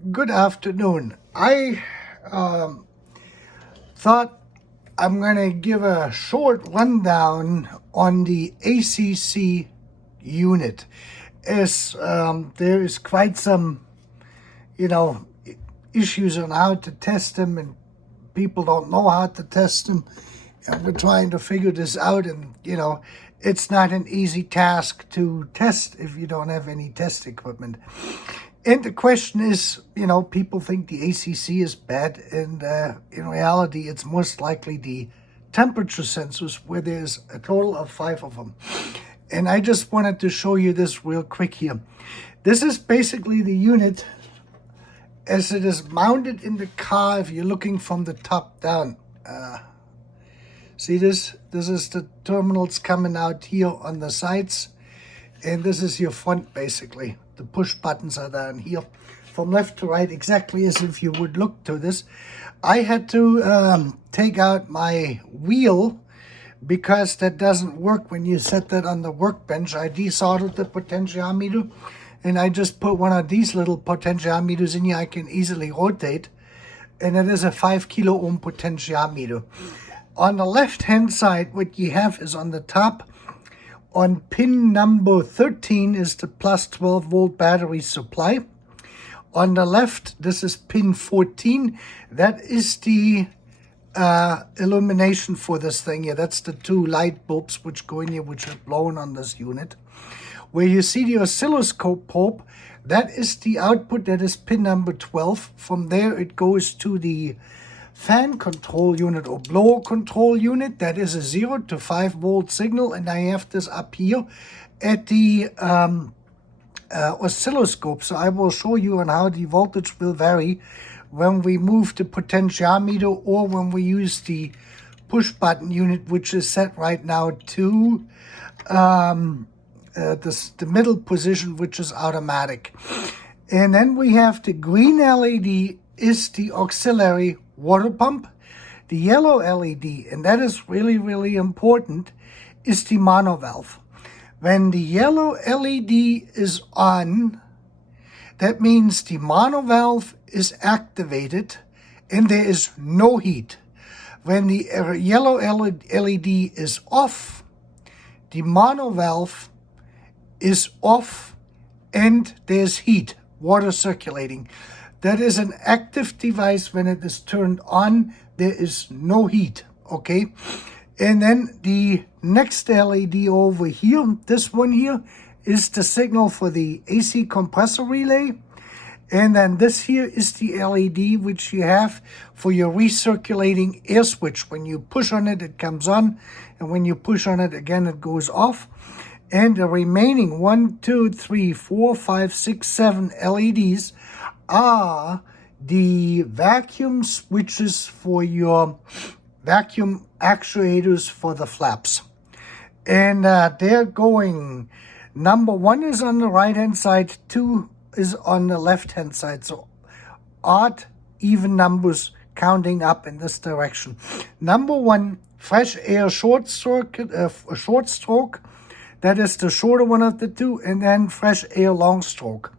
Good afternoon. I thought I'm going to give a short rundown on the ACC unit, as there is quite some, issues on how to test them, and people don't know how to test them. And we're trying to figure this out, and it's not an easy task to test if you don't have any test equipment. And the question is, people think the ACC is bad, and in reality, it's most likely the temperature sensors, where there's a total of 5 of them. And I just wanted to show you this real quick here. This is basically the unit as it is mounted in the car if you're looking from the top down. See this? This is the terminals coming out here on the sides. And this is your front, basically. The push buttons are down here from left to right, exactly as if you would look to this. I had to take out my wheel because that doesn't work when you set that on the workbench. I desoldered the potentiometer, and I just put one of these little potentiometers in here I can easily rotate. And it is a 5 kilo ohm potentiometer. On the left-hand side, what you have is on the top, on pin number 13 is the plus 12 volt battery supply. On the left, this is pin 14. That is the illumination for this thing here. That's the 2 light bulbs which go in here, which are blown on this unit. Where you see the oscilloscope probe, that is the output. That is pin number 12. From there, it goes to the fan control unit or blower control unit. That is a 0 to 5 volt signal, and I have this up here at the oscilloscope. So I will show you on how the voltage will vary when we move the potentiometer or when we use the push button unit, which is set right now to the middle position, which is automatic. And then we have the green LED is the auxiliary water pump. The yellow LED, and that is really, really important, is the monovalve. When the yellow LED is on, that means the monovalve is activated and there is no heat. When the yellow LED is off, the monovalve is off and there's heat, water circulating. That is an active device. When it is turned on, there is no heat, okay? And then the next LED over here, this one here, is the signal for the AC compressor relay. And then this here is the LED which you have for your recirculating air switch. When you push on it, it comes on. And when you push on it again, it goes off. And the remaining 1, 2, 3, 4, 5, 6, 7 LEDs are the vacuum switches for your vacuum actuators for the flaps. And they're going, number 1 is on the right hand side, 2 is on the left hand side. So odd, even numbers counting up in this direction. Number 1, fresh air short stroke, that is the shorter one of the 2, and then fresh air long stroke.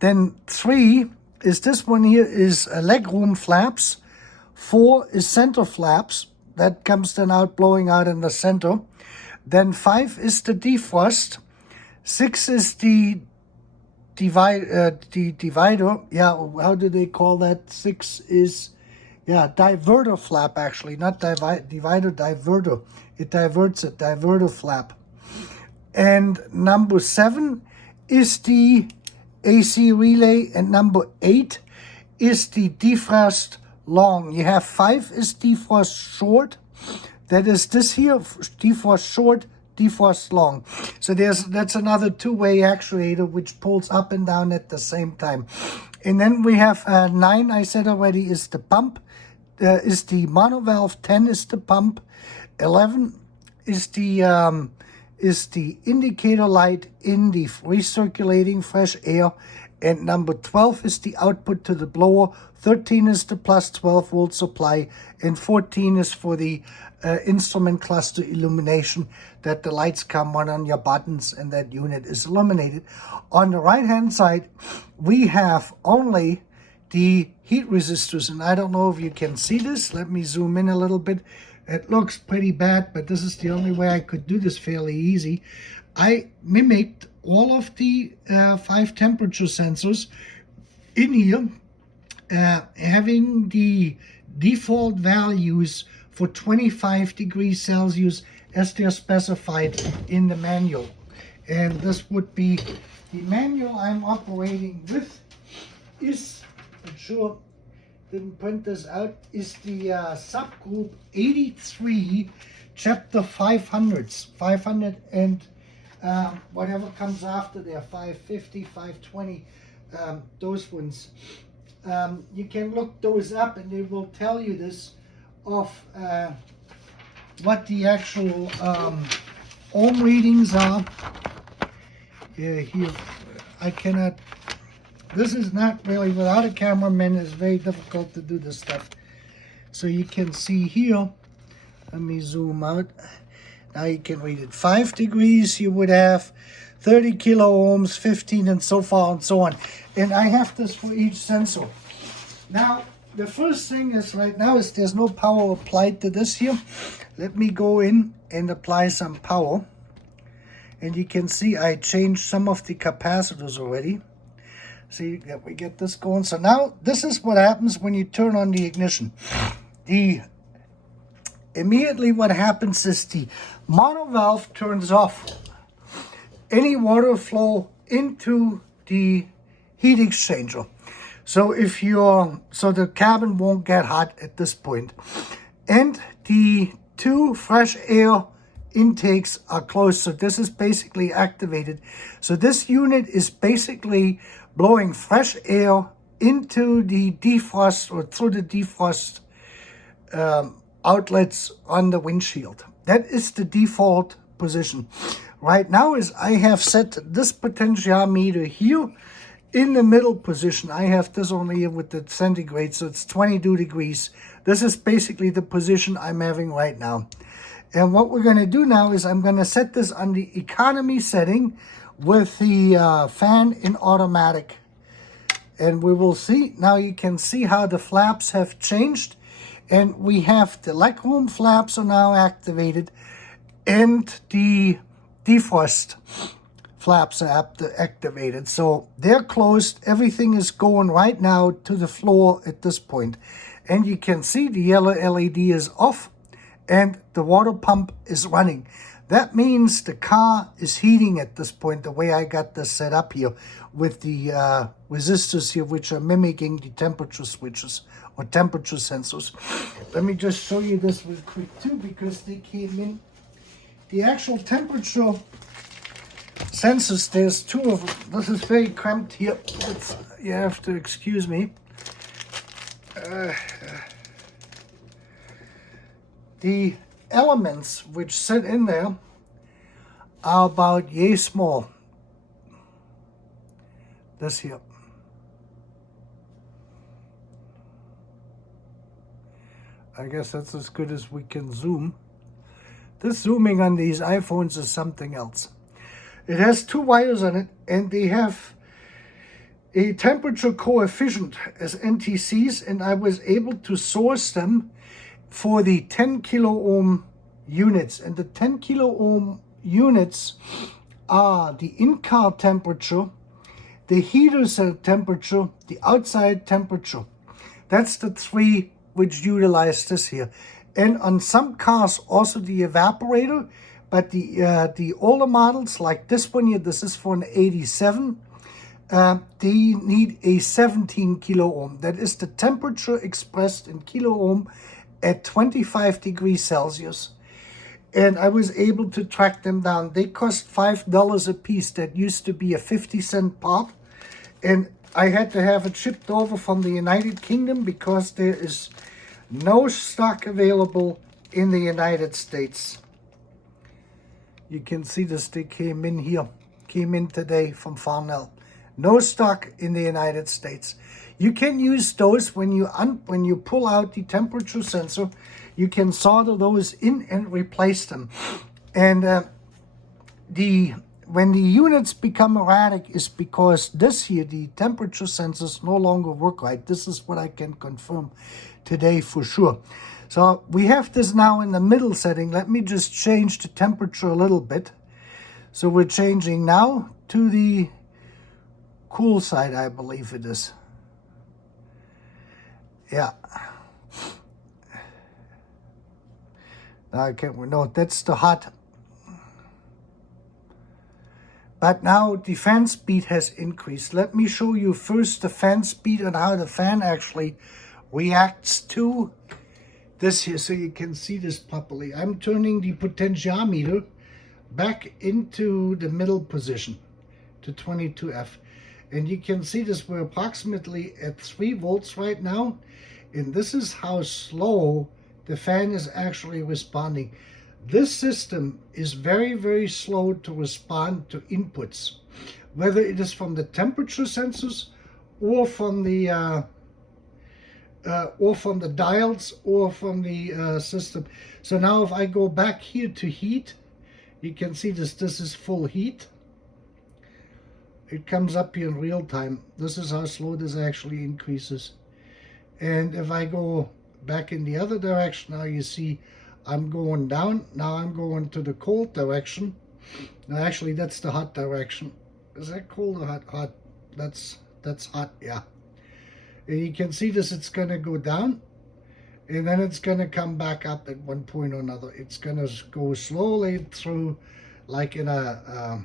Then 3 is this one here, is legroom flaps. 4 is center flaps. That comes then out, blowing out in the center. Then 5 is the defrost. 6 is the divider. Yeah, how do they call that? 6 is, diverter flap, actually. Not divider, diverter. It diverts it, diverter flap. And number 7 is the AC relay, and number 8 is the defrost long. You have 5 is defrost short. That is this here, defrost short, defrost long. So that's another 2-way actuator which pulls up and down at the same time. And then we have 9, I said already, is the pump, is the monovalve. 10 is the pump. 11 is the indicator light in the recirculating fresh air, and number 12 is the output to the blower. 13 is the plus 12 volt supply, and 14 is for the instrument cluster illumination, that the lights come on your buttons and that unit is illuminated. On the right hand side, we have only the heat resistors. And I don't know if you can see this. Let me zoom in a little bit. It looks pretty bad, but this is the only way I could do this fairly easy. I mimicked all of the 5 temperature sensors in here, having the default values for 25 degrees Celsius as they're specified in the manual. And this would be the manual I'm operating with. Is, I'm sure didn't print this out, is the subgroup 83, chapter 500 and whatever comes after there, 550, 520, those ones. You can look those up and they will tell you this of what the actual ohm readings are. Here, I cannot, this is not really, without a cameraman, it's very difficult to do this stuff. So you can see here, let me zoom out. Now you can read it. 5 degrees, you would have 30 kilo ohms, 15, and so far and so on. And I have this for each sensor. Now, the first thing is right now is there's no power applied to this here. Let me go in and apply some power. And you can see I changed some of the capacitors already. See that we get this going. So now this is what happens when you turn on the ignition. Immediately what happens is the mono valve turns off. Any water flow into the heat exchanger. So so the cabin won't get hot at this point. And the 2 fresh air intakes are closed. So this is basically activated. So this unit is basically blowing fresh air into the defrost or through the defrost outlets on the windshield. That is the default position. Right now is I have set this potentiometer here in the middle position. I have this only here with the centigrade, so it's 22 degrees. This is basically the position I'm having right now. And what we're going to do now is I'm going to set this on the economy setting with the fan in automatic. And we will see, now you can see how the flaps have changed. And we have the legroom flaps are now activated and the defrost flaps are activated. So they're closed. Everything is going right now to the floor at this point. And you can see the yellow LED is off and the water pump is running. That means the car is heating at this point, the way I got this set up here with the resistors here, which are mimicking the temperature switches or temperature sensors. Let me just show you this real quick too, because they came in. The actual temperature sensors, there's 2 of them. This is very cramped here. You have to excuse me. The elements which sit in there are about yay small. This here. I guess that's as good as we can zoom. This zooming on these iPhones is something else. It has 2 wires on it, and they have a temperature coefficient as NTCs, and I was able to source them for the 10 kilo ohm units. And the 10 kilo ohm units are the in-car temperature, the heater cell temperature, the outside temperature. That's the 3 which utilize this here. And on some cars also the evaporator, but the older models like this one here, this is for an 87, they need a 17 kilo ohm. That is the temperature expressed in kilo ohm at 25 degrees Celsius. And I was able to track them down. They cost $5 a piece. That used to be a 50-cent part. And I had to have it shipped over from the United Kingdom because there is no stock available in the United States. You can see this, they came in here, came in today from Farnell. No stock in the United States. You can use those when you pull out the temperature sensor. You can solder those in and replace them. And when the units become erratic is because this here, the temperature sensors, no longer work right. This is what I can confirm today for sure. So we have this now in the middle setting. Let me just change the temperature a little bit. So we're changing now to the cool side, I believe it is. Yeah. Now I can't, no, that's the hot. But now the fan speed has increased. Let me show you first the fan speed and how the fan actually reacts to this here so you can see this properly. I'm turning the potentiometer back into the middle position to 22F. And you can see this, we're approximately at 3 volts right now. And this is how slow the fan is actually responding. This system is very, very slow to respond to inputs, whether it is from the temperature sensors or from the dials or from the system. So now if I go back here to heat, you can see this is full heat. It comes up here in real time. This is how slow this actually increases. And if I go back in the other direction, now you see I'm going down. Now I'm going to the cold direction. Now actually that's the hot direction. Is that cold or hot? Hot. That's hot, yeah. And you can see this, it's gonna go down and then it's gonna come back up at one point or another. It's gonna go slowly through like in a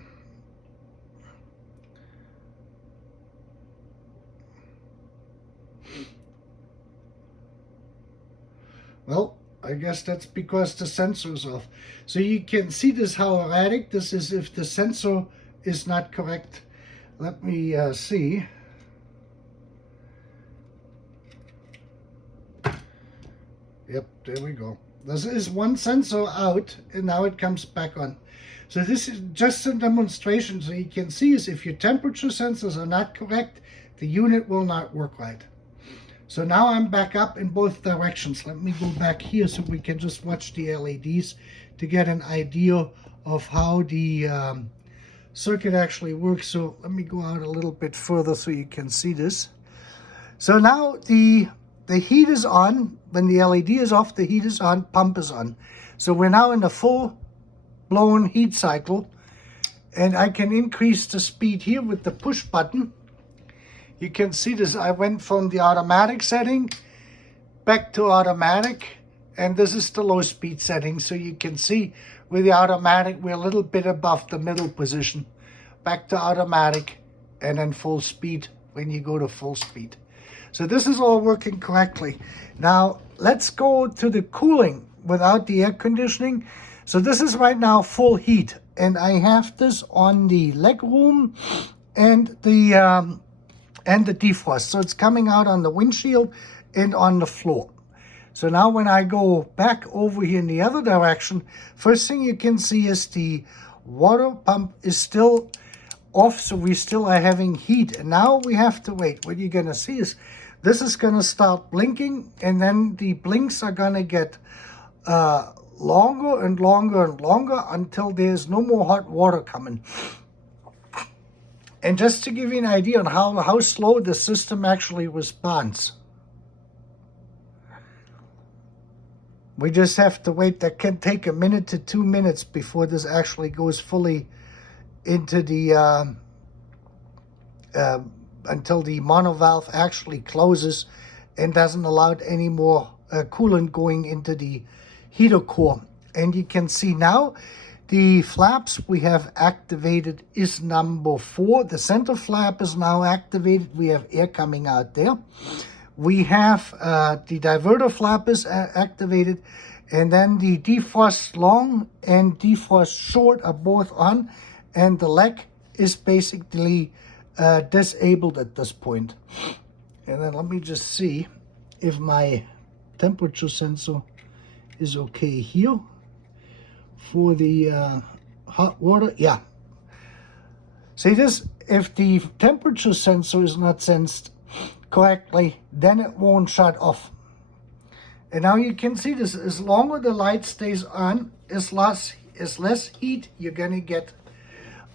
well, I guess that's because the sensor is off. So you can see this how erratic this is if the sensor is not correct. Let me see. Yep, there we go. This is one sensor out and now it comes back on. So this is just a demonstration so you can see is if your temperature sensors are not correct, the unit will not work right. So now I'm back up in both directions. Let me go back here so we can just watch the LEDs to get an idea of how the circuit actually works. So let me go out a little bit further so you can see this. So now the heat is on. When the LED is off, the heat is on, pump is on. So we're now in a full-blown heat cycle. And I can increase the speed here with the push button. You can see this, I went from the automatic setting back to automatic, and this is the low speed setting. So you can see with the automatic, we're a little bit above the middle position. Back to automatic, and then full speed when you go to full speed. So this is all working correctly. Now, let's go to the cooling without the air conditioning. So this is right now full heat, and I have this on the leg room and the defrost. So it's coming out on the windshield and on the floor. So now when I go back over here in the other direction, first thing you can see is the water pump is still off. So we still are having heat. And now we have to wait. What you're going to see is this is going to start blinking. And then the blinks are going to get longer and longer and longer until there's no more hot water coming. And just to give you an idea on how slow the system actually responds. We just have to wait. That can take a minute to 2 minutes before this actually goes fully into the, until the monovalve actually closes and doesn't allow any more coolant going into the heater core. And you can see now, the flaps we have activated is number 4. The center flap is now activated. We have air coming out there. We have the diverter flap is activated. And then the defrost long and defrost short are both on. And the leg is basically disabled at this point. And then let me just see if my temperature sensor is okay here. For the hot water, yeah. See this, if the temperature sensor is not sensed correctly, then it won't shut off. And now you can see this, as long as the light stays on, as less heat you're gonna get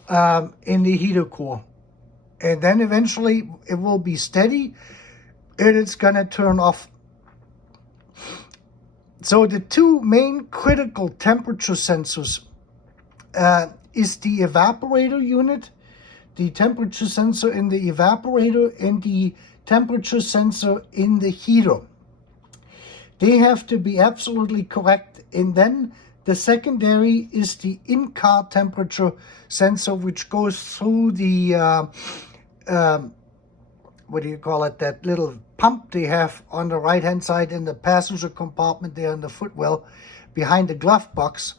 in the heater core. And then eventually it will be steady and it's gonna turn off. So the two main critical temperature sensors is the evaporator unit, the temperature sensor in the evaporator, and the temperature sensor in the heater. They have to be absolutely correct. And then the secondary is the in-car temperature sensor, which goes through the what do you call it, that little pump they have on the right hand side in the passenger compartment there in the footwell behind the glove box.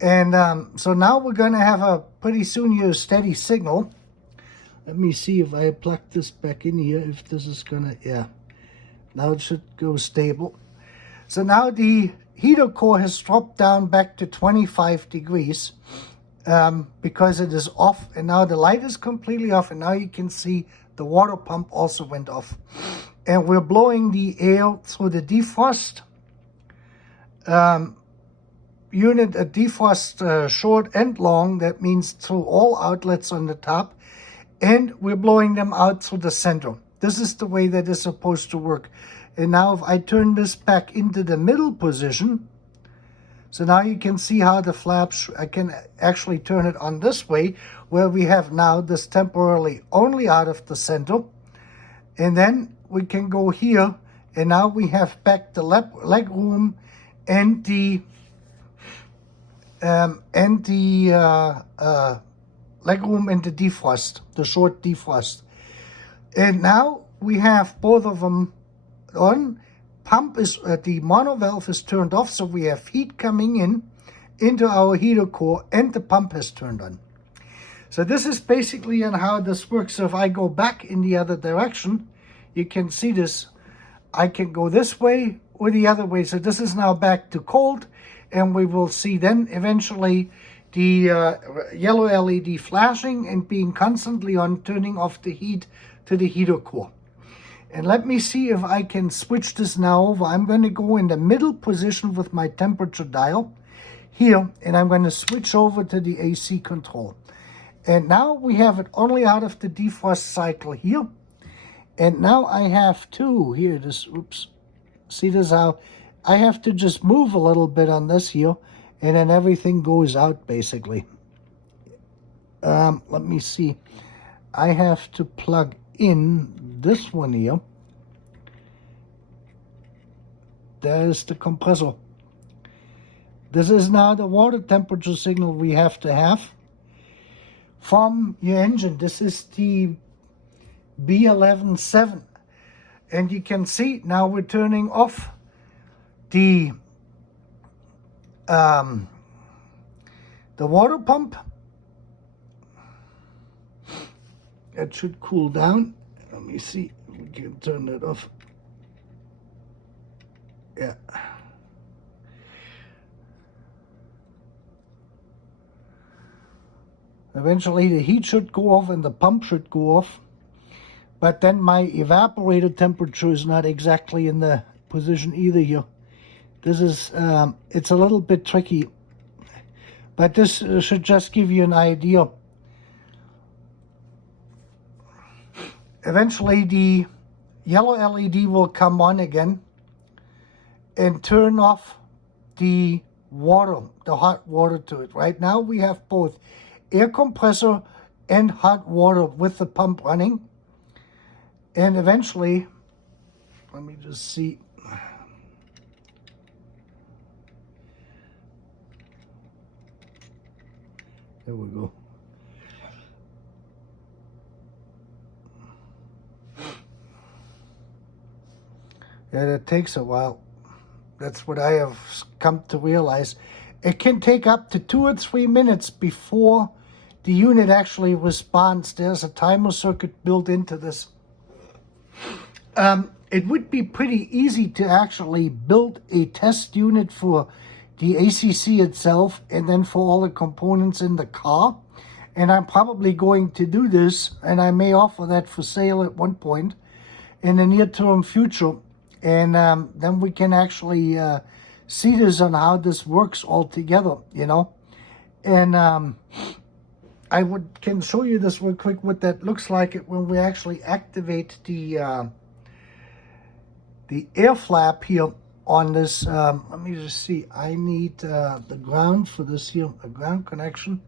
And so now we're going to have a pretty soon here steady signal. Let me see if I plug this back in here, if this is gonna, yeah, now it should go stable. So now the heater core has dropped down back to 25 degrees because it is off, and now the light is completely off, and now you can see the water pump also went off. And we're blowing the air through the defrost unit, a defrost short and long. That means through all outlets on the top. And we're blowing them out through the center. This is the way that is supposed to work. And now if I turn this back into the middle position, so now you can see how the flaps, I can actually turn it on this way, where we have now this temporarily only out of the center. And then we can go here, and now we have back the leg room and the leg room and the defrost, the short defrost. And now we have both of them on. Pump is, the monovalve is turned off, so we have heat coming in into our heater core, and the pump has turned on. So this is basically on how this works. So if I go back in the other direction, you can see this. I can go this way or the other way. So this is now back to cold, and we will see then eventually the yellow LED flashing and being constantly on, turning off the heat to the heater core. And let me see if I can switch this now over. I'm going to go in the middle position with my temperature dial here, and I'm going to switch over to the AC control. And now we have it only out of the defrost cycle here. And now I have to, here, this, oops, see this how, I have to just move a little bit on this here, and then everything goes out basically. Let me see. I have to plug in this one here. There's the compressor. This is now the water temperature signal we have to have from your engine. This is the B11.7. And you can see now we're turning off the water pump. It should cool down. Let me see if we can turn it off. Yeah. Eventually the heat should go off and the pump should go off. But then my evaporator temperature is not exactly in the position either here. This is, it's a little bit tricky. But this should just give you an idea. Eventually the yellow LED will come on again and turn off the water, the hot water to it. Right now we have both air compressor and hot water with the pump running. And eventually, let me just see. There we go. Yeah, that takes a while. That's what I have come to realize. It can take up to 2 or 3 minutes before the unit actually responds. There's a timer circuit built into this. It would be pretty easy to actually build a test unit for the ACC itself and then for all the components in the car. And I'm probably going to do this, and I may offer that for sale at one point in the near-term future. And then we can actually see this on how this works all together, you know. And can show you this real quick, what that looks like when we actually activate the air flap here on this. Let me just see. I need the ground for this here, a ground connection.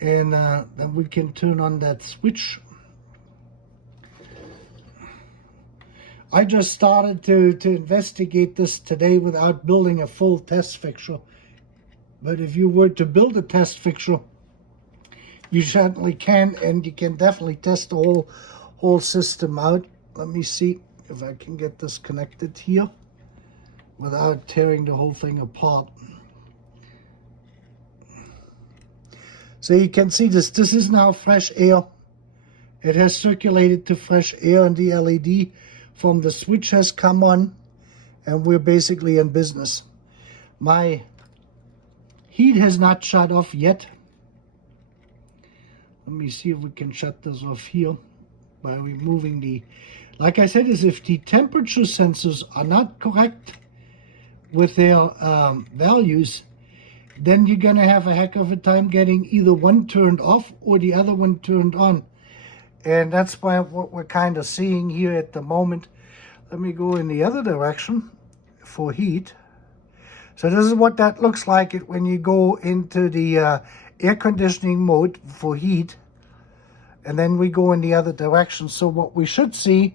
And then we can turn on that switch. I just started to investigate this today without building a full test fixture. But if you were to build a test fixture, you certainly can, and you can definitely test the whole system out. Let me see if I can get this connected here without tearing the whole thing apart. So you can see this is now fresh air. It has circulated to fresh air, and the LED from the switch has come on, and we're basically in business. My heat has not shut off yet. Let me see if we can shut this off here by removing the, like I said, is if the temperature sensors are not correct with their values, then you're gonna have a heck of a time getting either one turned off or the other one turned on. And that's what we're kind of seeing here at the moment. Let me go in the other direction for heat. So this is what that looks like when you go into the air conditioning mode for heat. And then we go in the other direction. So what we should see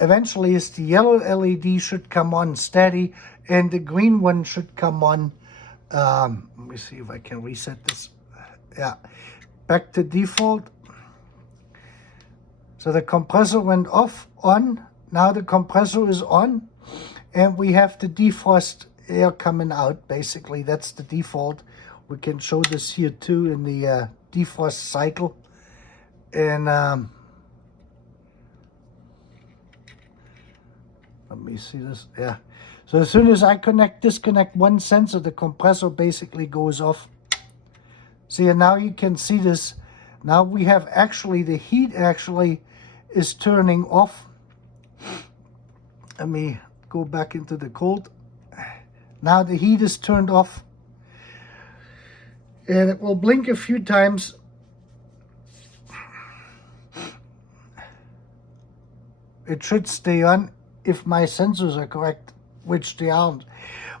eventually is the yellow LED should come on steady, and the green one should come on. Let me see if I can reset this. Yeah, back to default. So the compressor went off, on. Now the compressor is on, and we have the defrost air coming out. Basically, that's the default. We can show this here too in the defrost cycle. And let me see this. Yeah. So as soon as I disconnect one sensor, the compressor basically goes off. See, and now you can see this. Now we have actually, the heat actually is turning off. Let me go back into the cold. Now the heat is turned off. And it will blink a few times. It should stay on if my sensors are correct, which they aren't.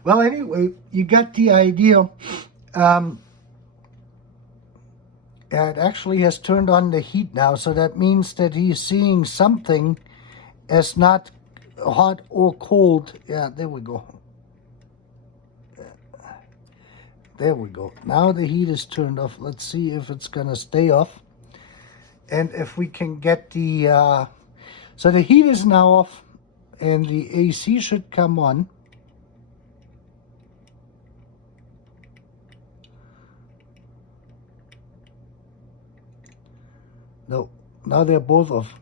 Well, anyway, you got the idea. It actually has turned on the heat now, so that means that he's seeing something as not hot or cold. Yeah, there we go. There we go. Now the heat is turned off. Let's see if it's gonna stay off. And if we can get the, so the heat is now off, and the AC should come on. No, now they're both off.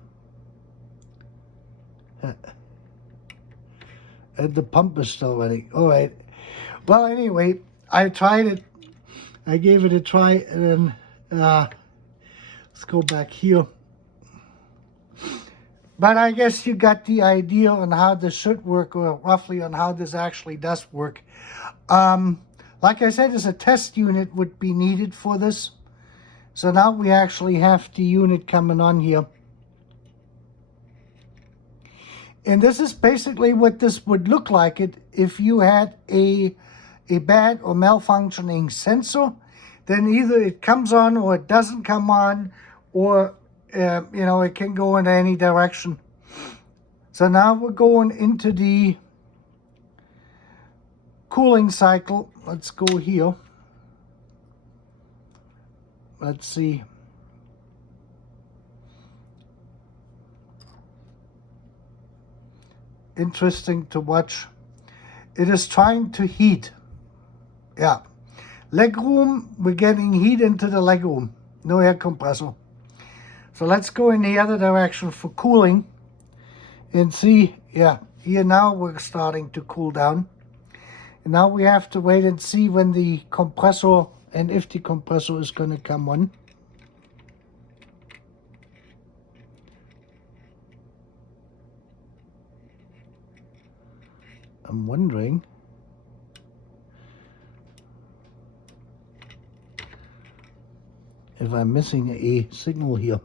And the pump is still running. All right. Well, anyway, I tried it. I gave it a try, and then let's go back here. But I guess you got the idea on how this should work, or roughly on how this actually does work. Like I said, as a test unit would be needed for this. So now we actually have the unit coming on here. And this is basically what this would look like if you had a bad or malfunctioning sensor. Then either it comes on or it doesn't come on, or you know, it can go in any direction. So now we're going into the cooling cycle. Let's go here. Let's see. Interesting to watch. It is trying to heat. Yeah. Legroom, we're getting heat into the legroom. No air compressor. So let's go in the other direction for cooling and see. Yeah, here now we're starting to cool down. And now we have to wait and see when the compressor, and if the compressor is going to come on. I'm wondering if I'm missing a signal here.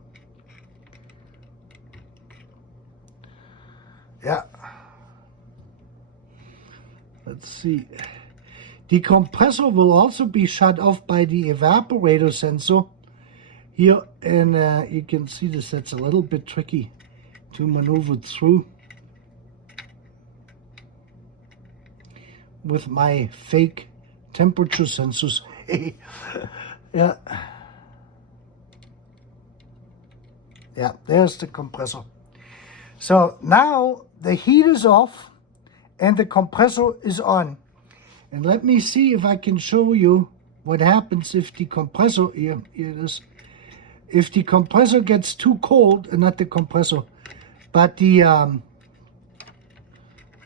Yeah. Let's see. The compressor will also be shut off by the evaporator sensor here, and you can see this. That's a little bit tricky to maneuver through with my fake temperature sensors. Yeah. Yeah, there's the compressor. So now the heat is off and the compressor is on. And let me see if I can show you what happens if the compressor, here it is, if the compressor gets too cold, not the compressor, but the, let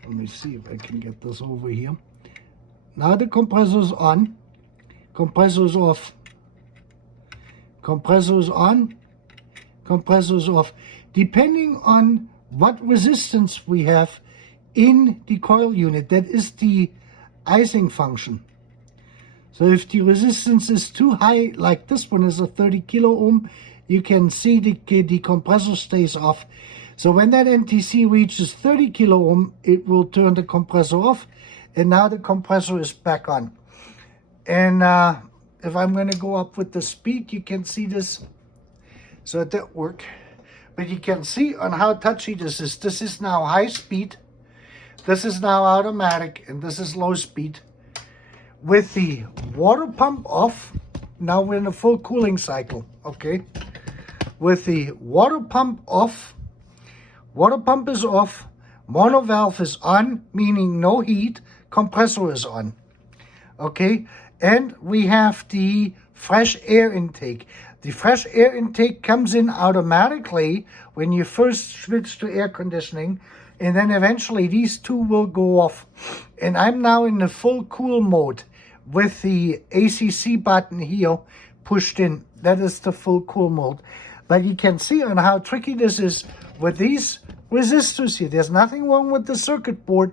me see if I can get this over here. Now the compressor is on, compressor is off, compressor is on, compressor is off. Depending on what resistance we have in the coil unit, that is the icing function. So if the resistance is too high, like this one is a 30 kilo ohm, you can see the compressor stays off. So when that NTC reaches 30 kilo ohm, it will turn the compressor off, and now the compressor is back on. And if I'm going to go up with the speed, you can see this. So it didn't work. But you can see on how touchy this is. This is now high speed. This is now automatic, and this is low speed. With the water pump off, now we're in a full cooling cycle, okay? With the water pump off, water pump is off, mono valve is on, meaning no heat, compressor is on, okay? And we have the fresh air intake. The fresh air intake comes in automatically when you first switch to air conditioning, and then eventually these two will go off. And I'm now in the full cool mode with the ACC button here pushed in. That is the full cool mode. But you can see on how tricky this is with these resistors here. There's nothing wrong with the circuit board.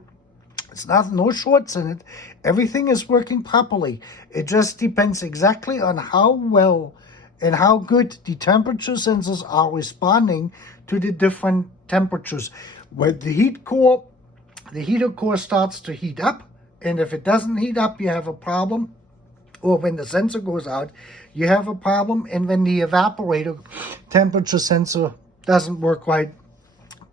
It's no shorts in it. Everything is working properly. It just depends exactly on how well and how good the temperature sensors are responding to the different temperatures. When the heater core starts to heat up, and if it doesn't heat up, you have a problem. Or when the sensor goes out, you have a problem. And when the evaporator temperature sensor doesn't work right,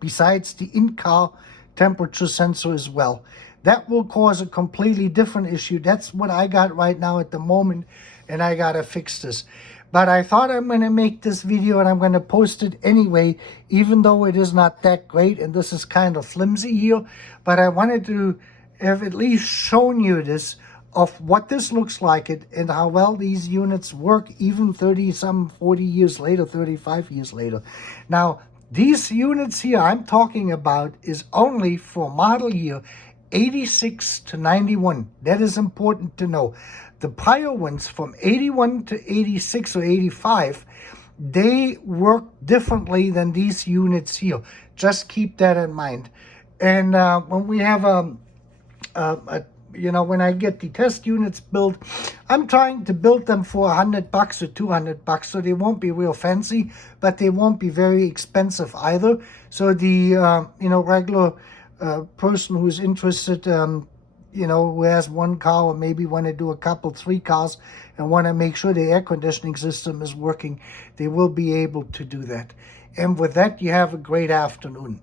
besides the in-car temperature sensor as well, that will cause a completely different issue. That's what I got right now at the moment, and I gotta fix this. But I thought I'm going to make this video, and I'm going to post it anyway, even though it is not that great, and this is kind of flimsy here. But I wanted to have at least shown you this, of what this looks like and how well these units work, even 40 years later, 35 years later. Now, these units here I'm talking about is only for model year 86 to 91. That is important to know. The prior ones from 81 to 86 or 85, they work differently than these units here. Just keep that in mind. And when we have when I get the test units built, I'm trying to build them for $100 or $200, so they won't be real fancy, but they won't be very expensive either. So the regular person who's interested, who has one car or maybe want to do a couple, 3 cars and want to make sure the air conditioning system is working, they will be able to do that. And with that, you have a great afternoon.